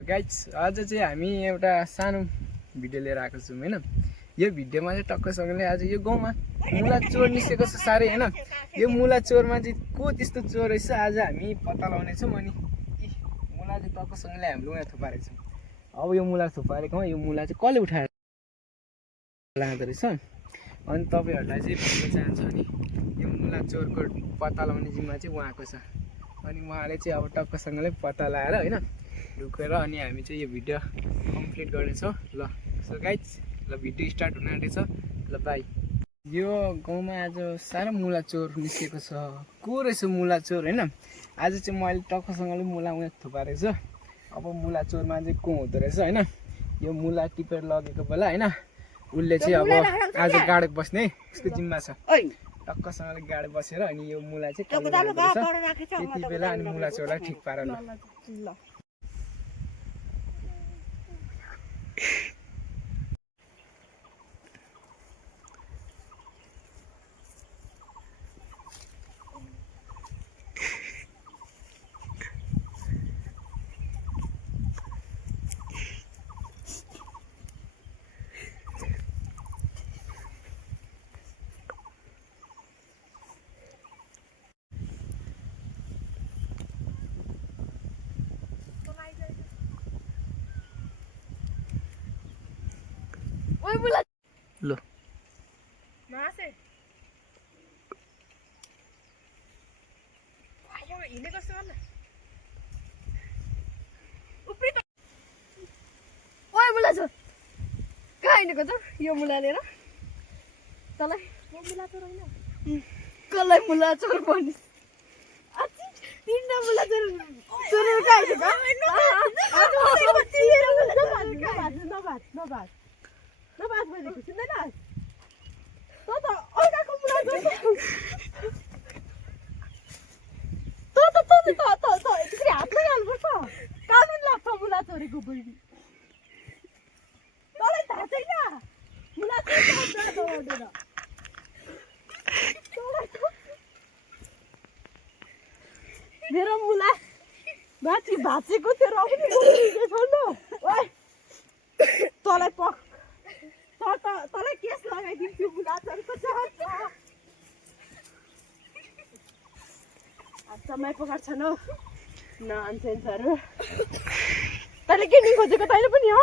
Guys आज चाहिँ हामी एउटा सानो भिडियो लिएर आएको छौँ हैन। यो भिडियोमा चाहिँ टक्कसँगले आज यो गाउँमा मुला चोर निस्केको छ सारै हैन। यो मुला चोरमा चाहिँ को त्यस्तो चोर रहेछ आज हामी पत्ता लगाउने छौँ। अनि मुला चाहिँ टक्कसँगले हामीले यहाँ थुपारेको छौँ। अब यो मुला थुपारेकोमा यो मुला चाहिँ कसले उठाएर लाँदो रहेछ। अनि तपाईहरुलाई चाहिँ भन्न चाहन्छु अनि यो मुला चोरको पत्ता लगाउने जिम्मा चाहिँ उहाँको छ। अनि उहाँले चाहिँ अब टक्कसँगले पत्ता लगाएर हैन रुकेर अनि हामी चाहिँ यो भिडियो कम्प्लिट गर्नेछौँ। ल सो गाइज ल भिडियो स्टार्ट हुन आँटेछ। ल बाई। यो गाउँमा आज साह्रो मुला चोर निस्केको छ। को रहेछ मुला चोर हैन। आज चाहिँ मैले टक्कसँगले मुला उहाँ थुपारेको छु। अब मुला चोरमा चाहिँ को हुँदो रहेछ हैन। यो मुला टिपेर लगेको बेला हैन उसले चाहिँ अब आज गाडे बस्ने उसको जिम्मा छ। टक्कसँगले गाडे बसेर अनि यो मुला चाहिँ त्यति बेला अनि मुला चोरलाई ठिक पार ल। लो यो मुला लिएर तँलाई मुला चोर होइन कसलाई मुला चोर भनिस्। तिनवटा मुला चोर चोरेर नबाज भनेको सुन्दैनस् त अर्काको मुला चोर त्यसरी हात लगाइहाल्नुपर्छ। कानुन लाग्छ मुला चोरेको बहिनी। तँलाई थाहा छैन मुला चोर मेरो मुला माथि भाँचेको थियो र पनि छोड्नु तँलाई तँलाई केस लगाइदिन्छु मुला चोरको समय पकाएको छैन नअनसेन्सहरू। तैँले के नि खोजेको तैँले पनि हो